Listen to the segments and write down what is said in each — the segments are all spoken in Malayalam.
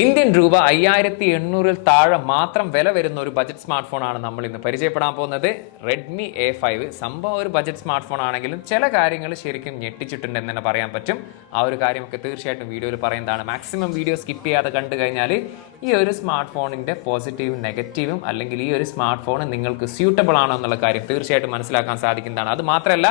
ഇന്ത്യൻ രൂപ 5800-ൽ താഴെ മാത്രം വില വരുന്ന ഒരു ബജറ്റ് സ്മാർട്ട് ഫോൺ ആണ് നമ്മൾ ഇന്ന് പരിചയപ്പെടാൻ പോകുന്നത്. Redmi A5 സംഭവം ഒരു ബജറ്റ് സ്മാർട്ട് ഫോൺ ആണെങ്കിലും ചില കാര്യങ്ങൾ ശരിക്കും ഞെട്ടിച്ചിട്ടുണ്ട് എന്ന് തന്നെ പറയാൻ പറ്റും. ആ ഒരു കാര്യമൊക്കെ തീർച്ചയായിട്ടും വീഡിയോയിൽ പറയുന്നതാണ്. മാക്സിമം വീഡിയോ സ്കിപ്പ് ചെയ്യാതെ കണ്ടു കഴിഞ്ഞാൽ ഈ ഒരു സ്മാർട്ട് ഫോണിന്റെ പോസിറ്റീവും നെഗറ്റീവും അല്ലെങ്കിൽ ഈ ഒരു സ്മാർട്ട് ഫോൺ നിങ്ങൾക്ക് സ്യൂട്ടബിൾ ആണോ എന്നുള്ള കാര്യം തീർച്ചയായിട്ടും മനസ്സിലാക്കാൻ സാധിക്കുന്നതാണ്. അത് മാത്രമല്ല,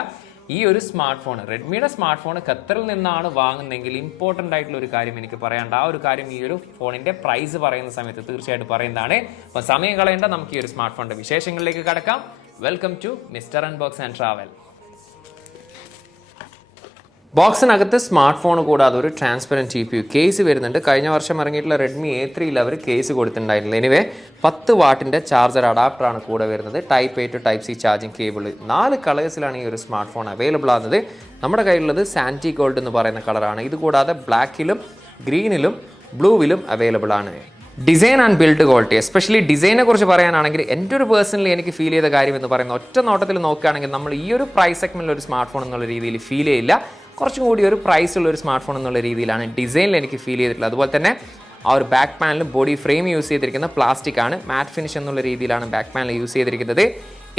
ഈ ഒരു സ്മാർട്ട് ഫോൺ റെഡ്മിയുടെ സ്മാർട്ട് ഫോൺ ഖത്തറിൽ നിന്നാണ് വാങ്ങുന്നതെങ്കിൽ ഇമ്പോർട്ടൻ്റ് ആയിട്ടുള്ള ഒരു കാര്യം എനിക്ക് പറയാനുണ്ട്. ആ ഒരു കാര്യം ഈ ഒരു ഫോണിന്റെ പ്രൈസ് പറയുന്ന സമയത്ത് തീർച്ചയായിട്ടും പറയുന്നതാണ്. അപ്പോൾ സമയം കളയേണ്ട, നമുക്ക് ഈ ഒരു സ്മാർട്ട് ഫോണിന്റെ വിശേഷങ്ങളിലേക്ക് കടക്കാം. Welcome to Mr Unbox and Travel. ബോക്സിനകത്ത് സ്മാർട്ട് ഫോൺ കൂടാതെ ഒരു ട്രാൻസ്പെറൻറ്റ് CPU കേസ് വരുന്നുണ്ട്. കഴിഞ്ഞ വർഷം ഇറങ്ങിയിട്ടുള്ള Redmi A3 അവർ കേസ് കൊടുത്തിട്ടുണ്ടായിരുന്നില്ല. എനിവേ 10 വാട്ടിൻ്റെ ചാർജർ അഡാപ്റ്ററാണ് കൂടെ വരുന്നത്. Type A to Type C charging cable 4 കളേഴ്സിലാണ് ഈ ഒരു സ്മാർട്ട് ഫോൺ അവൈലബിൾ ആകുന്നത്. നമ്മുടെ കയ്യിലുള്ളത് സാൻറ്റി ഗോൾഡ് എന്ന് പറയുന്ന കളറാണ്. ഇത് കൂടാതെ ബ്ലാക്കിലും ഗ്രീനിലും ബ്ലൂവിലും അവൈലബിൾ ആണ്. Design and build quality, especially ഡിസൈനെ കുറിച്ച് പറയാനാണെങ്കിൽ എൻ്റെ ഒരു പേഴ്സണലി എനിക്ക് ഫീൽ ചെയ്ത കാര്യം എന്ന് പറയുന്നത്, ഒറ്റ നോട്ടത്തിൽ നോക്കുകയാണെങ്കിൽ നമ്മൾ ഈ ഒരു പ്രൈസ് സെഗ്മെൻറ്റിൽ ഒരു സ്മാർട്ട് ഫോൺ എന്നുള്ള രീതിയിൽ ഫീൽ ചെയ്യില്ല. കുറച്ചും കൂടി ഒരു പ്രൈസ് ഉള്ള ഒരു സ്മാർട്ട് ഫോൺ എന്നുള്ള രീതിയിലാണ് ഡിസൈനിൽ എനിക്ക് ഫീൽ ചെയ്തിട്ടുള്ളത്. അതുപോലെ തന്നെ ആ ഒരു ബാക്ക് പാനലും ബോഡി ഫ്രെയിം യൂസ് ചെയ്തിരിക്കുന്ന പ്ലാസ്റ്റിക് ആണ്. മാറ്റ് ഫിനിഷ് എന്നുള്ള രീതിയിലാണ് ബാക്ക് പാനൽ യൂസ് ചെയ്തിരിക്കുന്നത്.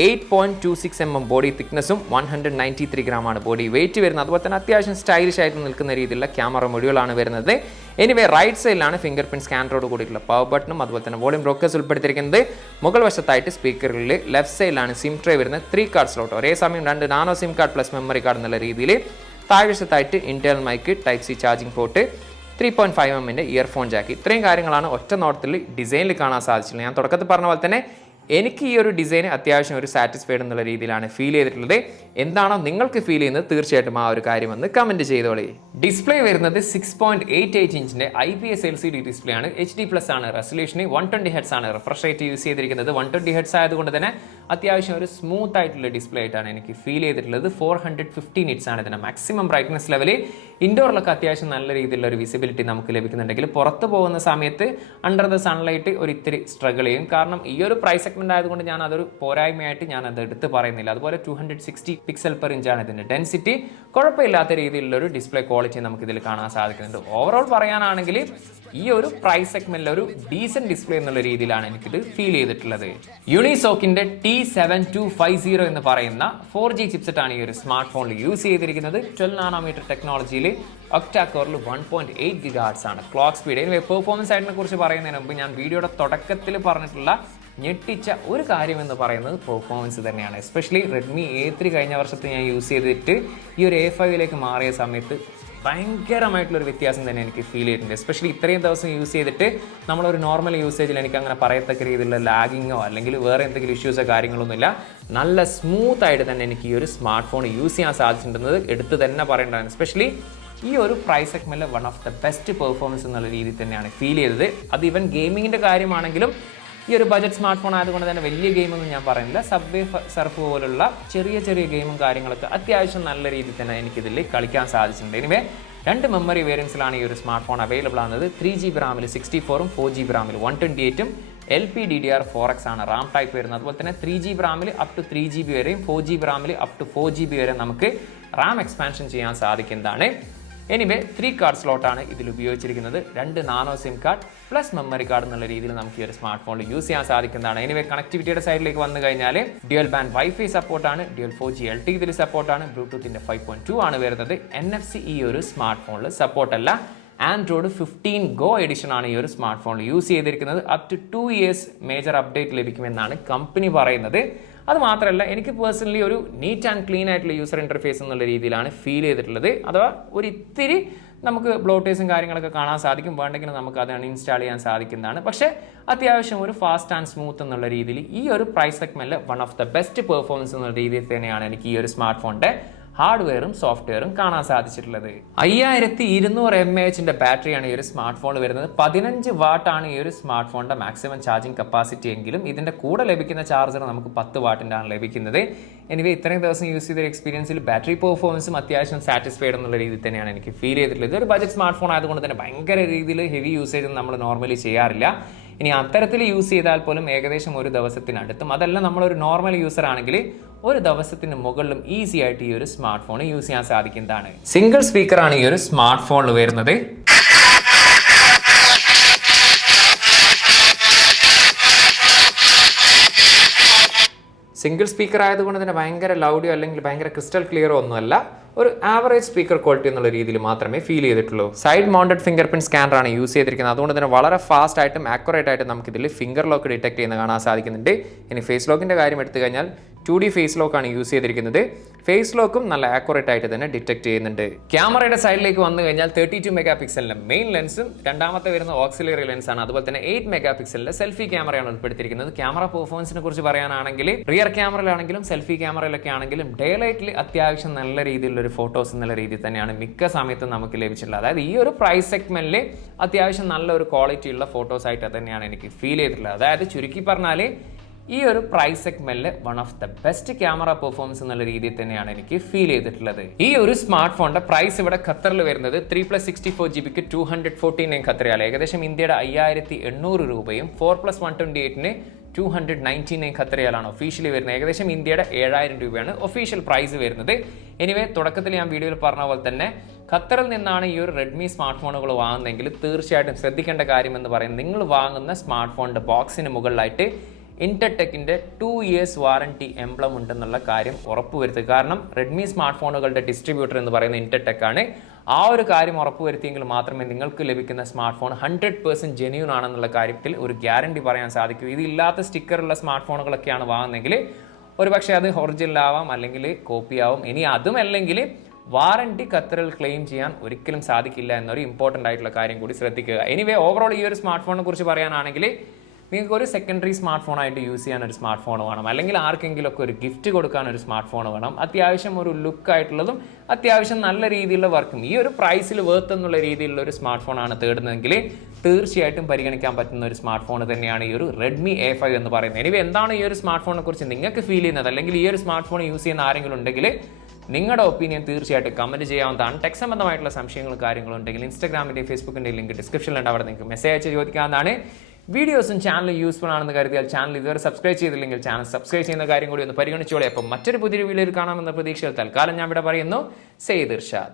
8.26 mm ബോഡി തിക്നെസ്സും 193 ഗ്രാമാണ് ബോഡി വെയിറ്റ് വരുന്നത്. അതുപോലെ തന്നെ അത്യാവശ്യം സ്റ്റൈലിഷ് ആയിട്ട് നിൽക്കുന്ന രീതിയിലുള്ള ക്യാമറ മൊഡ്യൂളാണ് വരുന്നത്. എനിവേ റൈറ്റ് സൈഡിലാണ് ഫിംഗർ പ്രിന്റ് സ്കാനറോട് കൂടിയിട്ടുള്ള പവർ ബട്ടണും അതുപോലെ തന്നെ വോളിയം ബ്രോക്കേഴ്സ് ഉൾപ്പെടുത്തിയിരിക്കുന്നത്. മുകൾ വശത്തായിട്ട് സ്പീക്കറുകളിൽ ലെഫ്റ്റ് സൈഡിലാണ് സിം ട്രേ വരുന്നത്. 3 കാർഡ് സ്ലോട്ട്, ഒരേ സമയം 2 nano SIM card plus memory card എന്നുള്ള രീതിയിൽ. താഴ്വശത്തായിട്ട് internal mic, Type C charging port, 3.5 mm earphone jack. ഇത്രയും കാര്യങ്ങളാണ് ഒറ്റ നോട്ടത്തിൽ ഡിസൈനിൽ കാണാൻ സാധിച്ചിട്ടുള്ളത്. ഞാൻ തുടക്കത്തിൽ പറഞ്ഞ പോലെ തന്നെ എനിക്ക് ഈ ഒരു ഡിസൈൻ അത്യാവശ്യം ഒരു സാറ്റിസ്ഫൈഡ് എന്നുള്ള രീതിയിലാണ് ഫീൽ ചെയ്തിട്ടുള്ളത്. എന്താണോ നിങ്ങൾക്ക് ഫീൽ ചെയ്യുന്നത് തീർച്ചയായിട്ടും ആ ഒരു കാര്യം ഒന്ന് കമൻറ്റ് ചെയ്തോളി. ഡിസ്പ്ലേ വരുന്നത് 6.88 ഇഞ്ചിൻ്റെ IPS LCD ഡിസ്പ്ലേ ആണ്. HD+ ആണ് റെസൊല്യൂഷന്. 120 Hz ആണ് റിഫ്രഷ് റേറ്റ് യൂസ് ചെയ്തിരിക്കുന്നത്. 120 Hz ആയതുകൊണ്ട് തന്നെ അത്യാവശ്യം ഒരു സ്മൂത്ത് ആയിട്ടുള്ള ഡിസ്പ്ലേ ആയിട്ടാണ് എനിക്ക് ഫീൽ ചെയ്തിട്ടുള്ളത്. 450 nits ആണ് ഇതിൻ്റെ മാക്സിമം ബ്രൈറ്റ്നസ് ലെവൽ. ഇൻഡോറിലൊക്കെ അത്യാവശ്യം നല്ല രീതിയിലുള്ള ഒരു വിസിബിലിറ്റി നമുക്ക് ലഭിക്കുന്നുണ്ടെങ്കിൽ പുറത്ത് പോകുന്ന സമയത്ത് അണ്ടർ ദ സൺലൈറ്റ് ഒരു ഇത്തിരി സ്ട്രഗിൾ ചെയ്യും. കാരണം ഈ ഒരു പ്രൈസ് സെഗ്മെന്റ് ആയതുകൊണ്ട് ഞാൻ അതൊരു പോരായ്മയായിട്ട് ഞാൻ അത് എടുത്ത് പറയുന്നില്ല. അതുപോലെ 260 പിക്സൽ പെർ ഇഞ്ചാണ് ഇതിൻ്റെ ഡെൻസിറ്റി. കുഴപ്പമില്ലാത്ത രീതിയിലുള്ള ഒരു ഡിസ്പ്ലേ ക്വാളിറ്റി നമുക്ക് ഇതിൽ കാണാൻ സാധിക്കുന്നുണ്ട്. ഓവറോൾ പറയാനാണെങ്കിൽ ഈ ഒരു പ്രൈസ് സെഗ്മെന്റിൽ ഒരു ഡീസന്റ് ഡിസ്പ്ലേ എന്നുള്ള രീതിയിലാണ് എനിക്കിത് ഫീൽ ചെയ്തിട്ടുള്ളത്. യൂണിസോക്കിന്റെ T7250 എന്ന് പറയുന്ന 4G ചിപ്സെറ്റ് ആണ് ഈ ഒരു സ്മാർട്ട് ഫോണിൽ യൂസ് ചെയ്തിരിക്കുന്നത്. 12 നാനോമീറ്റർ ടെക്നോളജിയിൽ ഒക്ടാ കോറിൽ 1.8 GHz ആണ് ക്ലോക്ക് സ്പീഡ്. ഇനി പെർഫോമൻസ് ആയിട്ടിനെ കുറിച്ച് പറയുന്നതിന് മുമ്പ് ഞാൻ വീഡിയോയുടെ തുടക്കത്തിൽ പറഞ്ഞിട്ടുള്ള ഞെട്ടിച്ച ഒരു കാര്യം എന്ന് പറയുന്നത് പെർഫോമൻസ് തന്നെയാണ്. എസ്പെഷ്യലി Redmi A3 കഴിഞ്ഞ വർഷത്തെ ഞാൻ യൂസ് ചെയ്തിട്ട് ഈ ഒരു A5ലേക്ക് മാറിയ സമയത്ത് ഭയങ്കരമായിട്ടുള്ളൊരു വ്യത്യാസം തന്നെ എനിക്ക് ഫീൽ ചെയ്തിട്ടുണ്ട്. എസ്പെഷ്യലി ഇത്രയും ദിവസം യൂസ് ചെയ്തിട്ട് നമ്മളൊരു നോർമൽ യൂസേജിൽ എനിക്ക് അങ്ങനെ പറയത്തക്ക രീതിയിലുള്ള ലാഗിങ്ങോ അല്ലെങ്കിൽ വേറെ എന്തെങ്കിലും ഇഷ്യൂസോ കാര്യങ്ങളൊന്നുമില്ല. നല്ല സ്മൂത്ത് ആയിട്ട് തന്നെ എനിക്ക് ഈ ഒരു സ്മാർട്ട് ഫോൺ യൂസ് ചെയ്യാൻ സാധിച്ചിട്ടുണ്ടെന്നത് എടുത്ത് തന്നെ പറയേണ്ടതാണ്. എസ്പെഷ്യലി ഈ ഒരു പ്രൈസ് സെഗ്മെന്റിലെ one of the best performance എന്നുള്ള രീതിയിൽ തന്നെയാണ് ഫീൽ ചെയ്തത്. അത് ഈവൻ ഗെയിമിങ്ങിൻ്റെ കാര്യമാണെങ്കിലും ഈ ഒരു ബജറ്റ് സ്മാർട്ട് ഫോൺ ആയതുകൊണ്ട് തന്നെ വലിയ ഗെയിമൊന്നും ഞാൻ പറയുന്നില്ല. സബ്വേ സർഫ് പോലുള്ള ചെറിയ ചെറിയ ഗെയിമും കാര്യങ്ങളൊക്കെ അത്യാവശ്യം നല്ല രീതിയിൽ തന്നെ എനിക്കിതിൽ കളിക്കാൻ സാധിച്ചിട്ടുണ്ട്. എനിവേ 2 മെമ്മറി വേരിയൻസിലാണ് ഈ ഒരു സ്മാർട്ട് ഫോൺ അവൈലബിൾ ആകുന്നത്. 3GB റാമിൽ 64ഉം 4GB റാമിൽ 128ഉം LPDDR4X ആണ് റാം ടൈപ്പ് വരുന്നത്. അതുപോലെ തന്നെ 3GB റാമിൽ അപ് ടു 3GB വരെയും 4GB റാമിൽ അപ് ടു 4GB വരെ നമുക്ക് റാം എക്സ്പാൻഷൻ ചെയ്യാൻ സാധിക്കുന്നതാണ്. എനിവേ 3 കാർഡ് സ്ലോട്ടാണ് ഇതിൽ ഉപയോഗിച്ചിരിക്കുന്നത്. 2 nano SIM card plus memory card എന്നുള്ള രീതിയിൽ നമുക്ക് ഈ ഒരു സ്മാർട്ട് ഫോണിൽ യൂസ് ചെയ്യാൻ സാധിക്കുന്നതാണ്. എനിവേ കണക്ടിവിറ്റിയുടെ സൈഡിലേക്ക് വന്നു കഴിഞ്ഞാൽ ഡ്യുവൽ ബാൻഡ് വൈഫൈ സപ്പോർട്ടാണ്, ഡ്യുവൽ 4G LTE ഇതിൽ സപ്പോർട്ടാണ്, ബ്ലൂടൂത്തിന്റെ 5.2 ആണ് വരുന്നത്. NFC ഈ ഒരു സ്മാർട്ട് ഫോണിൽ സപ്പോർട്ടല്ല. ആൻഡ്രോയിഡ് 15 Go എഡിഷൻ ആണ് ഈ ഒരു സ്മാർട്ട് ഫോണിൽ യൂസ് ചെയ്തിരിക്കുന്നത്. Up to 2 years major update ലഭിക്കുമെന്നാണ് കമ്പനി പറയുന്നത്. അത് മാത്രമല്ല, എനിക്ക് പേഴ്സണലി ഒരു നീറ്റ് ആൻഡ് ക്ലീൻ ആയിട്ടുള്ള യൂസർ ഇന്റർഫേസ് എന്നുള്ള രീതിയിലാണ് ഫീൽ ചെയ്തിട്ടുള്ളത്. അഥവാ ഒരു ഇത്തിരി നമുക്ക് ബ്ലോട്ടേഴ്സും കാര്യങ്ങളൊക്കെ കാണാൻ സാധിക്കും. വേണ്ടെങ്കിൽ നമുക്ക് അത് അൺഇൻസ്റ്റാൾ ചെയ്യാൻ സാധിക്കുന്നതാണ്. പക്ഷേ അത്യാവശ്യം ഒരു ഫാസ്റ്റ് ആൻഡ് സ്മൂത്ത് എന്നുള്ള രീതിയിൽ ഈ ഒരു പ്രൈസ് സെഗ്മെന്റിൽ one of the best performance എന്നുള്ള രീതിയിൽ തന്നെയാണ് എനിക്ക് ഈ ഒരു സ്മാർട്ട് ഫോണിന്റെ ഹാർഡ്വെയറും സോഫ്റ്റ്വെയറും കാണാൻ സാധിച്ചിട്ടുള്ളത്. 5200 mAh ബാറ്ററിയാണ് ഈ ഒരു സ്മാർട്ട് ഫോണിൽ വരുന്നത്. 15 വാട്ടാണ് ഈ ഒരു സ്മാർട്ട് ഫോണിന്റെ മാക്സിമം ചാർജിങ് കപ്പാസിറ്റി എങ്കിലും ഇതിന്റെ കൂടെ ലഭിക്കുന്ന ചാർജർ നമുക്ക് 10 വാട്ടിൻ്റെ ആണ് ലഭിക്കുന്നത്. എനിവേ ഇത്രയും ദിവസം യൂസ് ചെയ്ത എക്സ്പീരിയൻസിൽ ബാറ്ററി പെർഫോമൻസും അത്യാവശ്യം സാറ്റിസ്ഫൈഡ് എന്നുള്ള രീതിയിൽ തന്നെയാണ് എനിക്ക് ഫീൽ ചെയ്തിട്ടുള്ളത്. ഇതൊരു ബജറ്റ് സ്മാർട്ട് ഫോൺ ആയതുകൊണ്ട് തന്നെ ഭയങ്കര രീതിയിൽ ഹെവി യൂസേജ് നമ്മൾ നോർമലി ചെയ്യാറില്ല. ഇനി അത്തരത്തിൽ യൂസ് ചെയ്താൽ പോലും ഏകദേശം ഒരു ദിവസത്തിനടുത്തും, അതല്ല നമ്മളൊരു നോർമൽ യൂസർ ആണെങ്കിൽ ഒരു ദിവസത്തിന് മുകളിലും ഈസി ആയിട്ട് ഈ ഒരു സ്മാർട്ട് ഫോൺ യൂസ് ചെയ്യാൻ സാധിക്കുന്നതാണ്. സിംഗിൾ സ്പീക്കറാണ് ഈ ഒരു സ്മാർട്ട് ഫോണിൽ വരുന്നത്. സിംഗിൾ സ്പീക്കർ ആയതുകൊണ്ട് തന്നെ ഭയങ്കര ലൗഡിയോ അല്ലെങ്കിൽ ഭയങ്കര ക്രിസ്റ്റൽ ക്ലിയറോ ഒന്നുമല്ല, ഒരു ആവറേജ് സ്പീക്കർ ക്വാളിറ്റി എന്നുള്ള രീതിയിൽ മാത്രമേ ഫീൽ ചെയ്തിട്ടുള്ളൂ. സൈഡ് മൗണ്ടഡ് ഫിംഗർ പ്രിന്റ് സ്കാനറാണ് യൂസ് ചെയ്തിരിക്കുന്നത്. അതുകൊണ്ട് തന്നെ വളരെ ഫാസ്റ്റ് ആയിട്ടും ആക്യുറേറ്റ് ആയിട്ടും നമുക്കിതിൽ ഫിംഗർ ലോക്ക് ഡിറ്റക്ട് ചെയ്യുന്ന കാണാൻ സാധിക്കുന്നുണ്ട്. ഇനി ഫേസ് ലോക്കിൻ്റെ കാര്യം എടുത്തു കഴിഞ്ഞാൽ 2D ഫേസ് ലോക്കാണ് യൂസ് ചെയ്തിരിക്കുന്നത്. ഫേസ് ലോക്കും നല്ല ആക്യുറേറ്റ് ആയിട്ട് തന്നെ ഡിറ്റക്ട് ചെയ്യുന്നുണ്ട്. ക്യാമറയുടെ സൈഡിലേക്ക് വന്നു കഴിഞ്ഞാൽ 32 മെഗാ പിക്സലിന്റെ മെയിൻ ലെൻസും രണ്ടാമത്തെ വരുന്ന ഓക്സിലറി ലെൻസാണ്. അതുപോലെ തന്നെ 8 മെഗാ പിക്സലിന്റെ സെൽഫി ക്യാമറയാണ് ഉൾപ്പെടുത്തിയിരിക്കുന്നത്. ക്യാമറ പെർഫോമൻസിനെ കുറിച്ച് പറയാനാണെങ്കിൽ റിയർ ക്യാമറയിലാണെങ്കിലും സെൽഫി ക്യാമറയിലൊക്കെ ആണെങ്കിലും ഡേ ലൈറ്റിൽ അത്യാവശ്യം നല്ല രീതിയിലുള്ള ഫോട്ടോസ് എന്നുള്ള രീതിയിൽ തന്നെയാണ് മിക്ക സമയത്തും നമുക്ക് ലഭിച്ചിട്ടുള്ളത്. അതായത് ഈ ഒരു പ്രൈസ് സെഗ്മെന്റിൽ അത്യാവശ്യം നല്ല ഒരു ക്വാളിറ്റി ഉള്ള ഫോട്ടോസ് ആയിട്ട് തന്നെയാണ് എനിക്ക് ഫീൽ ചെയ്തിട്ടുള്ളത്. അതായത് ചുരുക്കി പറഞ്ഞാൽ ഈ ഒരു പ്രൈസ് സെഗ്മെന്റിൽ one of the best camera performance എന്നുള്ള രീതിയിൽ തന്നെയാണ് എനിക്ക് ഫീൽ ചെയ്തിട്ടുള്ളത്. ഈ ഒരു സ്മാർട്ട് ഫോണിന്റെ പ്രൈസ് ഇവിടെ ഖത്തറിൽ വരുന്നത് 3+64GB 249 ഖത്തറിയാൽ, ഏകദേശം ഇന്ത്യയുടെ 5800 രൂപയും 4+128 299 ഖത്തറിയാലാണ് ഒഫീഷ്യലി വരുന്നത്. ഏകദേശം ഇന്ത്യയുടെ 7000 രൂപയാണ് ഒഫീഷ്യൽ പ്രൈസ് വരുന്നത്. എനിവേ തുടക്കത്തിൽ ഞാൻ വീഡിയോയിൽ പറഞ്ഞ പോലെ തന്നെ ഖത്തറിൽ നിന്നാണ് ഈ ഒരു റെഡ്മി സ്മാർട്ട് ഫോണുകൾ വാങ്ങുന്നതെങ്കിൽ തീർച്ചയായിട്ടും ശ്രദ്ധിക്കേണ്ട കാര്യം എന്ന് പറയുന്നത്, നിങ്ങൾ വാങ്ങുന്ന സ്മാർട്ട് ഫോണിന്റെ ബോക്സിന് മുകളിലായിട്ട് ഇന്റർടെക്കിന്റെ 2 years വാറന്റി എംബ്ലം ഉണ്ടെന്നുള്ള കാര്യം ഉറപ്പുവരുത്തുക. കാരണം റെഡ്മി സ്മാർട്ട് ഫോണുകളുടെ ഡിസ്ട്രിബ്യൂട്ടർ എന്ന് പറയുന്ന ഇന്റർടെക് ആണ്. ആ ഒരു കാര്യം ഉറപ്പുവരുത്തിയെങ്കിൽ മാത്രമേ നിങ്ങൾക്ക് ലഭിക്കുന്ന സ്മാർട്ട് ഫോൺ 100% ജെന്യൂൻ ആണെന്നുള്ള കാര്യത്തിൽ ഒരു ഗ്യാരണ്ടി പറയാൻ സാധിക്കൂ. ഇതില്ലാത്ത സ്റ്റിക്കറുള്ള സ്മാർട്ട് ഫോണുകളൊക്കെയാണ് വാങ്ങുന്നതെങ്കിൽ ഒരുപക്ഷെ അത് ഒറിജിനൽ ആവാം, അല്ലെങ്കിൽ കോപ്പി ആവും. ഇനി അതുമല്ലെങ്കിൽ വാറന്റി ഖത്തറിൽ ക്ലെയിം ചെയ്യാൻ ഒരിക്കലും സാധിക്കില്ല എന്നൊരു ഇമ്പോർട്ടൻ്റ് ആയിട്ടുള്ള കാര്യം കൂടി ശ്രദ്ധിക്കുക. എനിവേ ഓവറോൾ ഈ ഒരു സ്മാർട്ട് ഫോണിനെ കുറിച്ച് പറയാനാണെങ്കിൽ നിങ്ങൾക്ക് ഒരു സെക്കൻഡറി സ്മാർട്ട് ഫോണായിട്ട് യൂസ് ചെയ്യാൻ ഒരു സ്മാർട്ട് ഫോൺ വേണം, അല്ലെങ്കിൽ ആർക്കെങ്കിലും ഒക്കെ ഒരു ഗിഫ്റ്റ് കൊടുക്കാൻ ഒരു സ്മാർട്ട് ഫോൺ വേണം, അത്യാവശ്യം ഒരു ലുക്ക് ആയിട്ടുള്ളതും അത്യാവശ്യം നല്ല രീതിയിലുള്ള വർക്കും ഈ ഒരു പ്രൈസിൽ വേർത്ത് എന്നുള്ള രീതിയിലുള്ള ഒരു സ്മാർട്ട് ഫോണാണ് തേടുന്നതെങ്കിൽ തീർച്ചയായിട്ടും പരിഗണിക്കാൻ പറ്റുന്ന ഒരു സ്മാർട്ട് ഫോൺ തന്നെയാണ് ഈ ഒരു Redmi A5 എന്ന് പറയുന്നത്. എനിവേ എന്താണ് ഈ ഒരു സ്മാർട്ട് ഫോണിനെ കുറിച്ച് നിങ്ങൾക്ക് ഫീൽ ചെയ്യുന്നത്, അല്ലെങ്കിൽ ഈ ഒരു സ്മാർട്ട് ഫോൺ യൂസ് ചെയ്യുന്ന ആരെങ്കിലും ഉണ്ടെങ്കിൽ നിങ്ങളുടെ ഒപ്പീനിയൻ തീർച്ചയായിട്ടും കമന്റ് ചെയ്യാവുന്നതാണ്. ടെക് സംബന്ധമായിട്ടുള്ള സംശയങ്ങളും കാര്യങ്ങളും ഉണ്ടെങ്കിൽ ഇൻസ്റ്റാഗ്രാമിൻ്റെയും ഫേസ്ബുക്കിൻ്റെയും ലിങ്ക് ഡിസ്ക്രിപ്ഷനിലുണ്ട്, അവിടെ നിങ്ങൾക്ക് മെസ്സേജ് അയച്ച് ചോദിക്കാവുന്നതാണ്. വീഡിയോസും ചാനൽ യൂസ്ഫുൾ ആണെന്ന് കരുതിയാൽ ചാനൽ ഇതുവരെ സബ്സ്ക്രൈബ് ചെയ്തില്ലെങ്കിൽ ചാനൽ സബ്സ്ക്രൈബ് ചെയ്യുന്ന കാര്യം കൂടി ഒന്ന് പരിഗണിച്ചോളെ. അപ്പം മറ്റൊരു പുതിയ വീഡിയോയിൽ കാണാമെന്ന പ്രതീക്ഷയിൽ തൽക്കാലം ഞാൻ ഇവിടെ പറയുന്നു. സെയ്ദ് ഇർഷാദ്.